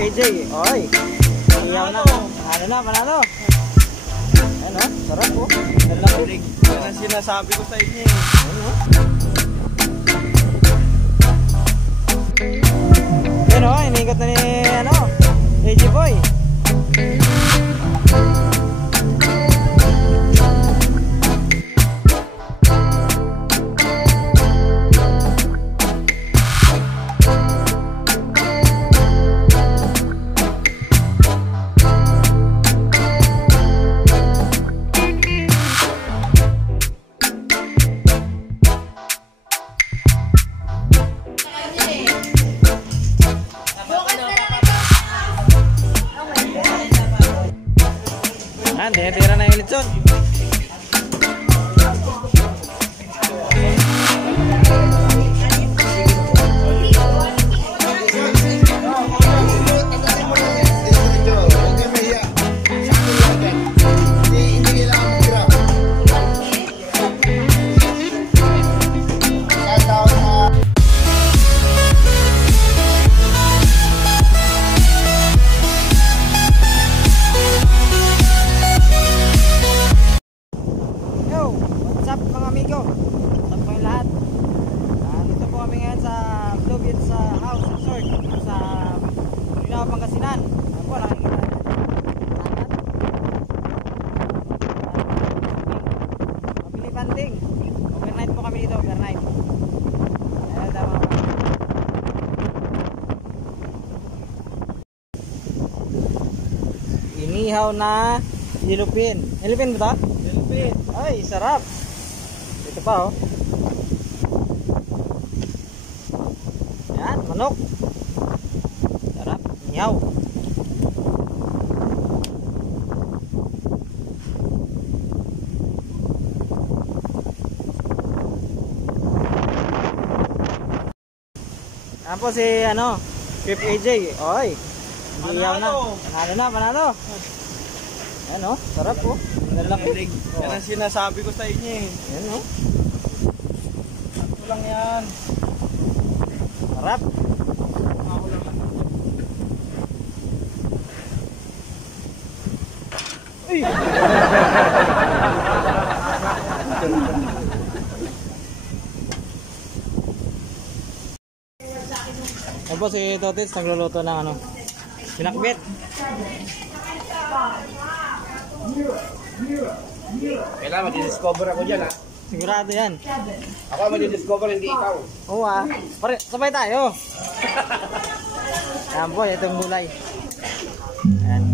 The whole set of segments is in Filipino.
AJ. Oy. Iyaw na. Ano na, panalo. Ano? Sarap po. Yan ang sinasabi ko sa inyo eh. Ano? Yan o, inikot na ni AJ Boy. Tira na yung litson. Pangasinan. Ako nakikita niyo. Mabili banding. Overnight po kami dito, overnight. Ayan tama ba? Inihaw na yellowfin. Yellowfin ba ito? Yellowfin. Ay, sarap. Ito pa oh. Yan, manok. Inihaw. Tapos si Chef AJ. Oy. Inihaw na. Panalo. Ano? Sarap po. Lalaki. Yan ang sinasabi ko sa inyo eh. Yan oh. Sakto lang yan. Sarap. Tapos si Totits nagluluto ng pinakbit. Kailangan mag-discover ako dyan ha. Sigurado yan. Ako mag-discover, hindi ikaw. Oo ah. Pare, sabay tayo. Ayan po, itong gulay. Ayan.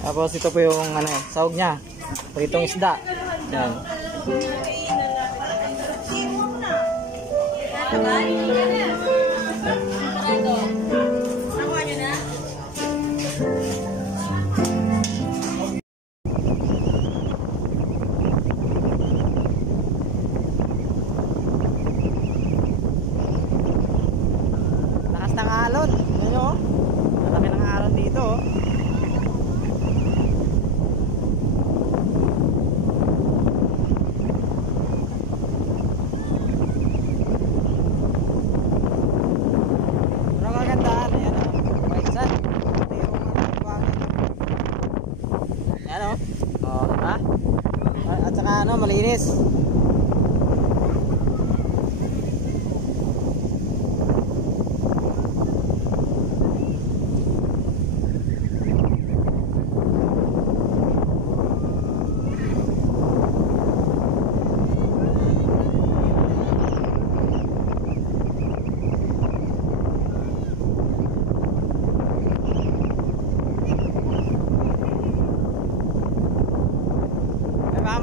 Tapos ito po yung sahog niya. Pritong isda. Yan. Lakas ng alon. Ano oh? Malaki ng alon dito oh. At saka malinis.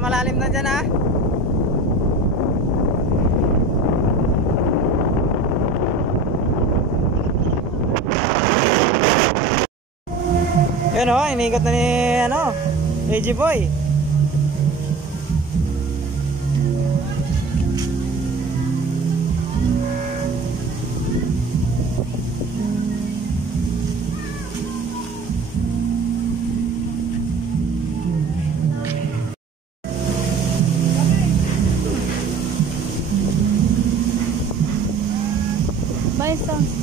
Malalim na dyan ha. Yun o, iniikot na ni AJ Boy. guys. Oh.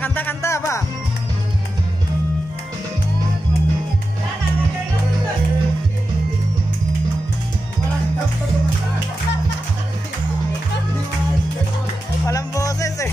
kanta, kanta ba? Walang boses eh.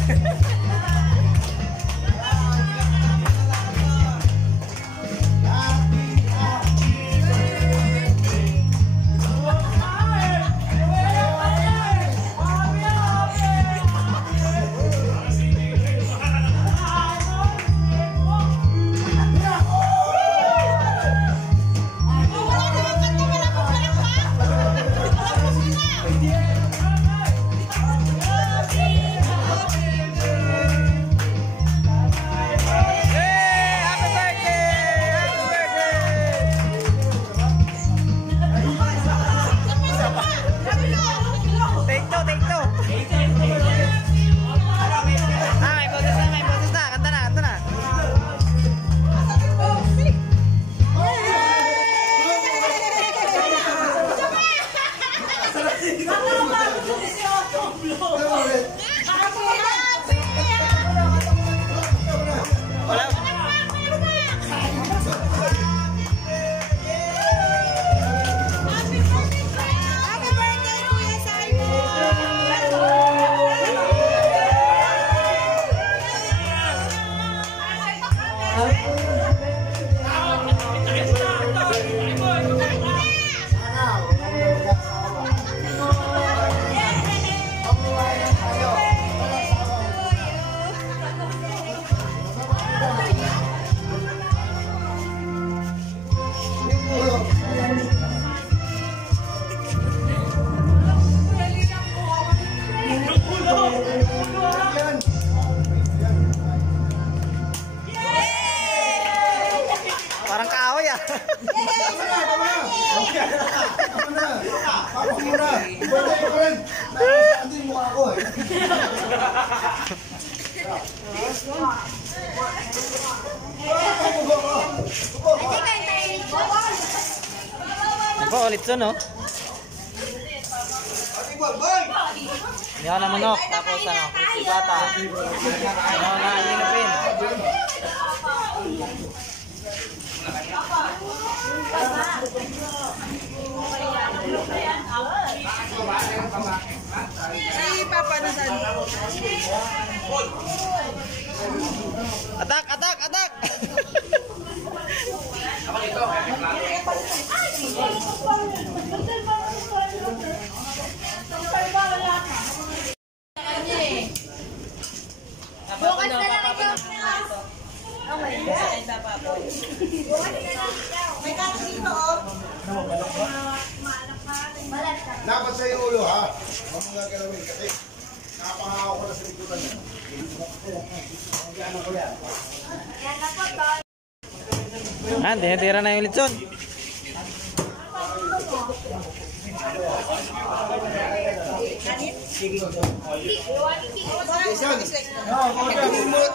Parang kahoy ah. Apa ulit to no? Yan na manok, tapos ano, bata. Ano na linupin. Atak, atak, atak. Bukas na lang ito. May kakas dito, oh. Dapat sa yung ulo, ha? Huwag mo gagalawin kasi napangaw ko na sa likutan niya. Tira na yung litson. Jason,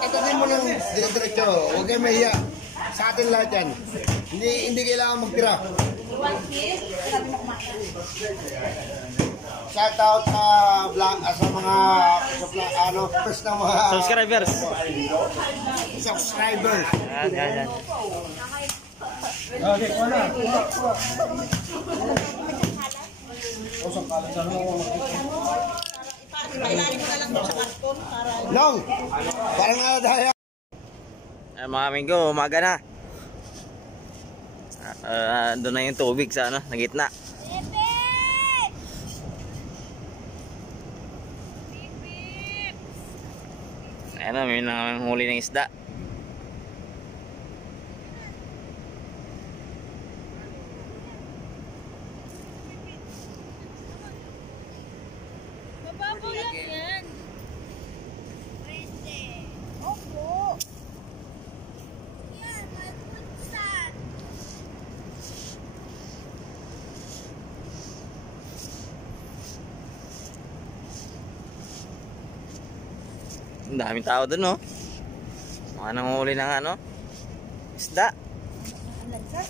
tatanin mo ng diretso. Huwag kayo mahiya. Sa atin lahat yan. Hindi kailangan magtira. Shout out sa mga first na mga Subscribers. subscribers. Yan. Okay, wala. Pailalim mo na lang sa karton para... Long! Parang dahil. Ay, mga amigo, umaga na. Doon na yung tubig sa ano, na gitna. Ayan na, may nanghuli ng isda. Mababaw lang yan. Pwede. Opo. Yan, magpunsan. Ang daming tao doon, no? Mga nanghuli ng ano, isda. Lansa?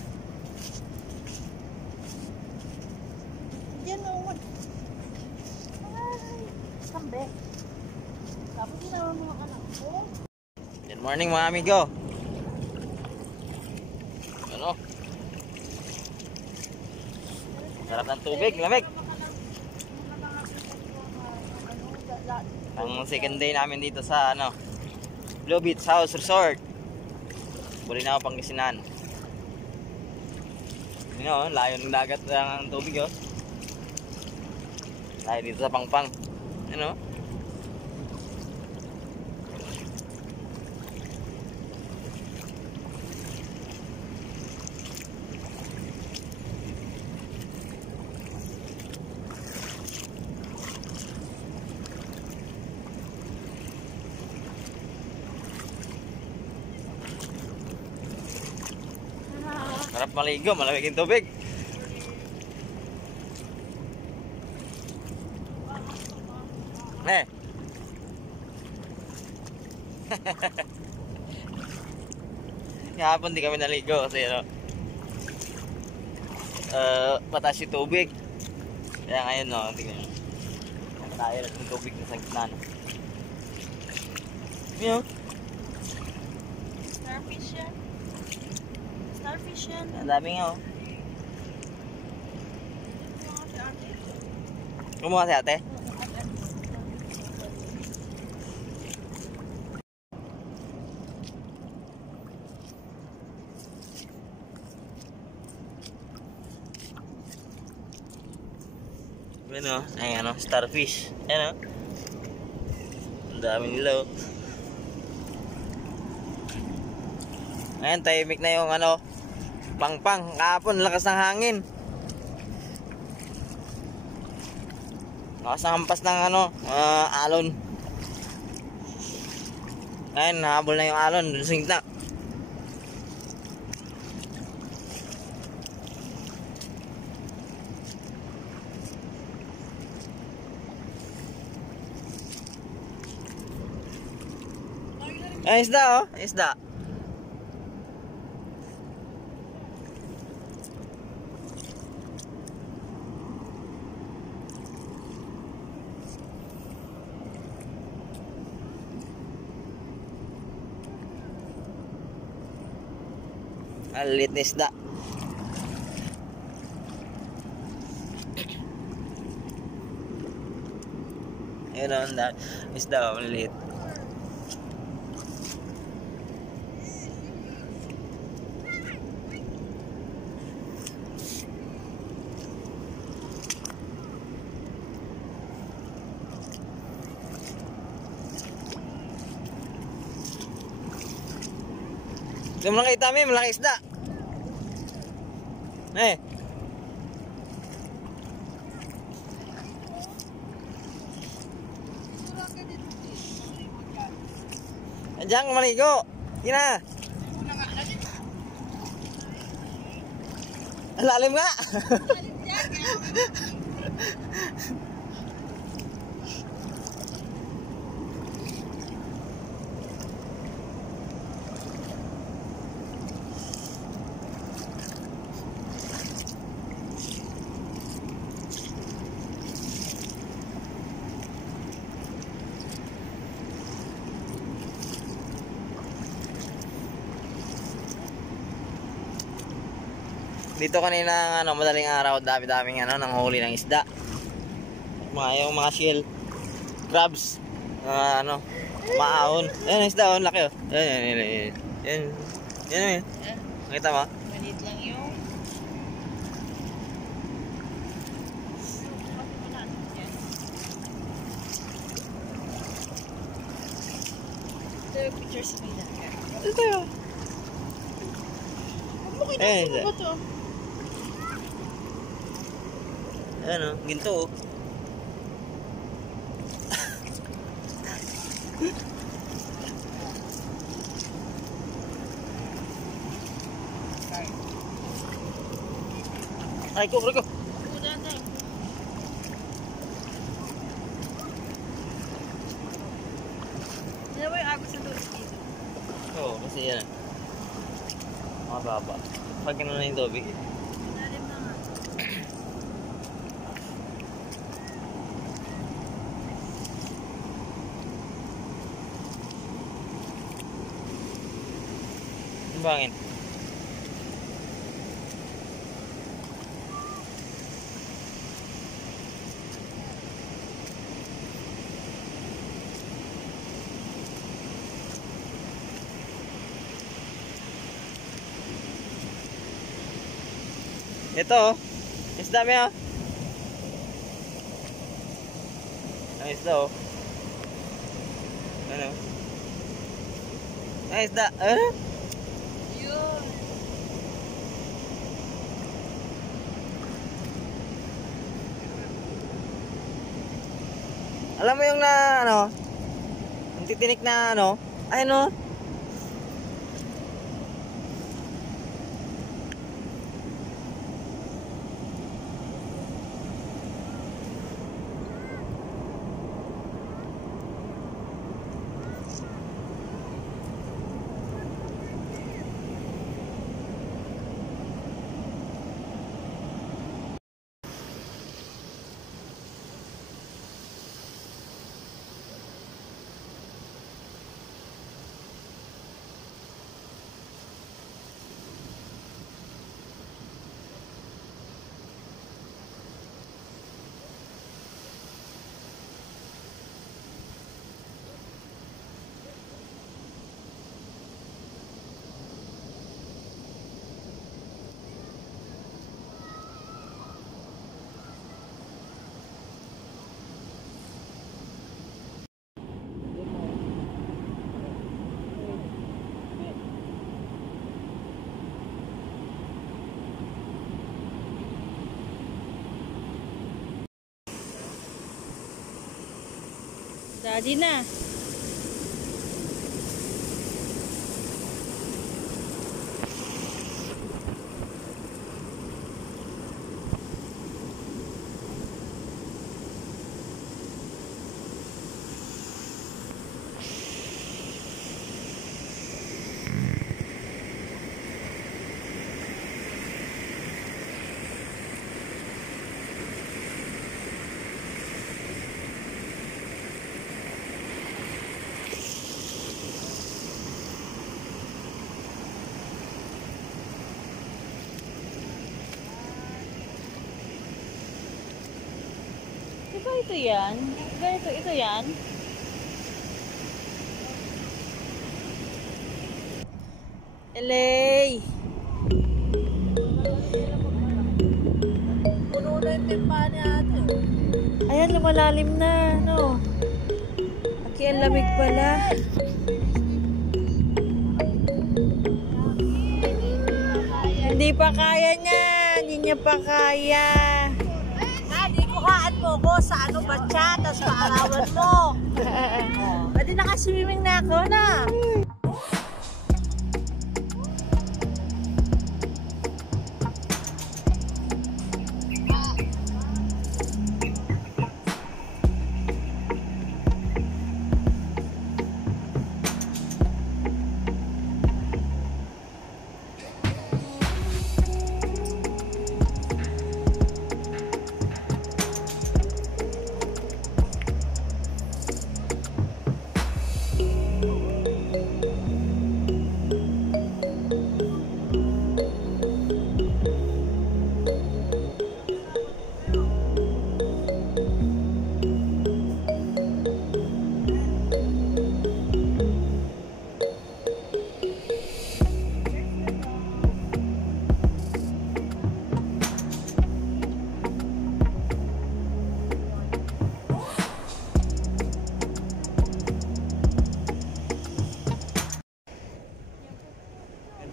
Diyan mo. Ay, kambe. Tapos ginawa mo mga anak ko. Good morning mga amigo. Ano? Sarap ng tubig, lamig. Ang second day namin dito sa ano, Blue Beach House Resort. Bolinao, Pangasinan. You know, layo ng dagat ng tubig oh. Layo dito sa Pangpang. You know? Sarap maligo, malamig yung tubig. Kahapon di kami naligo kasi ano, mataas yung tubig. Kaya ngayon no, tingnan nyo. Tayo ng tubig sa gitna. Yun. Starfish yan. Starfish yan. Ang dami nga oh. Kumuha si ate? Ano, ay ano, starfish. Ano? Ang dami nila oh. Ngayon, tahimik na yung ano, Pangpang. Kahapon, lakas ng hangin. Lakas ng hampas ng ano, alon. Ngayon, nahabol na yung alon. Dun sa gitna. Ay, isda oh, isda. Alit na isda. Ayun o, isda o, maliit. Hindi mo nakita may malaki isda. Andiyan ka maligo. Sige na. Ang lalim nga. Dito kanina ano, madaling araw, dami-daming ano, nanghuli ng isda. Yung mga shell crabs, ano, maahon. Ayan isda, oh, laki oh. Yan. Nakita mo? Malit lang yung ito yung pictures nila. Ito yun. Ayan isda. Ano to? Ayan o, ginto o. Ay ko. Udan na. Hindi ba yung agos na doon dito? Oo, kasi yan. Mababa. Pag gano'n na yung tubig eh. Lalim na nga. Ang bangin. Ito oh. Isda mo oh. Ang isda oh. Ano? Ang isda. Ano? Yun. Alam mo yung na ano? Ang titinik na ano? Ay ano? Daddy na. Diba ito yan? Ganito, ito yan? LA! Puno na yung timba niya ate. Ayan, lumalalim na, no? Aki, ang lamig pala. Hindi pa kaya niya. Hindi niya pa kaya. Di kuhaan mo ko sa ano batya, tapos paarawan mo. Pwede naka-swimming na ako na.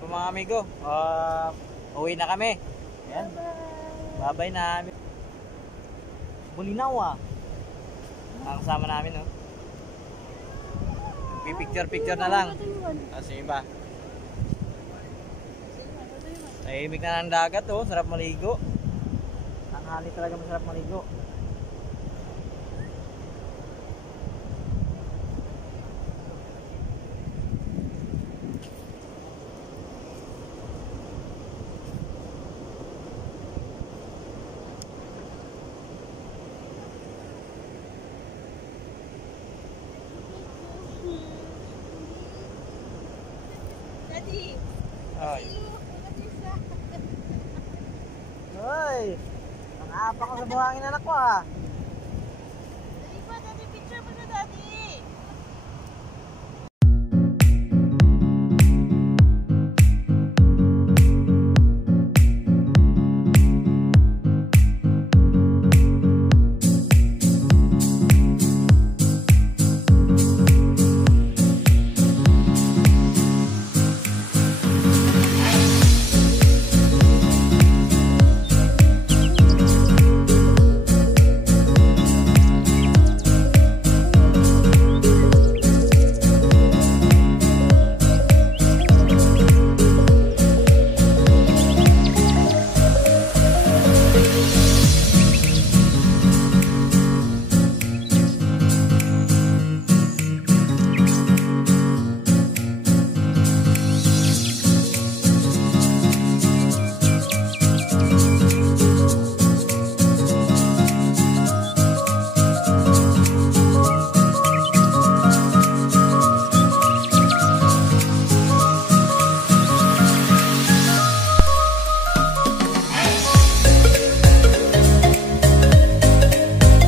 Mga amigo, uwi na kami. Ayan. Babay na. Bulinaw ah. Ang kasama namin, no? Picture na lang. Sige ba? Tahimik na ng dagat, oh. Sarap maligo. Tanghali talaga masarap maligo. Daddy, Hoy. Hoy. Ang apa ko sa buhangin anak ko ah.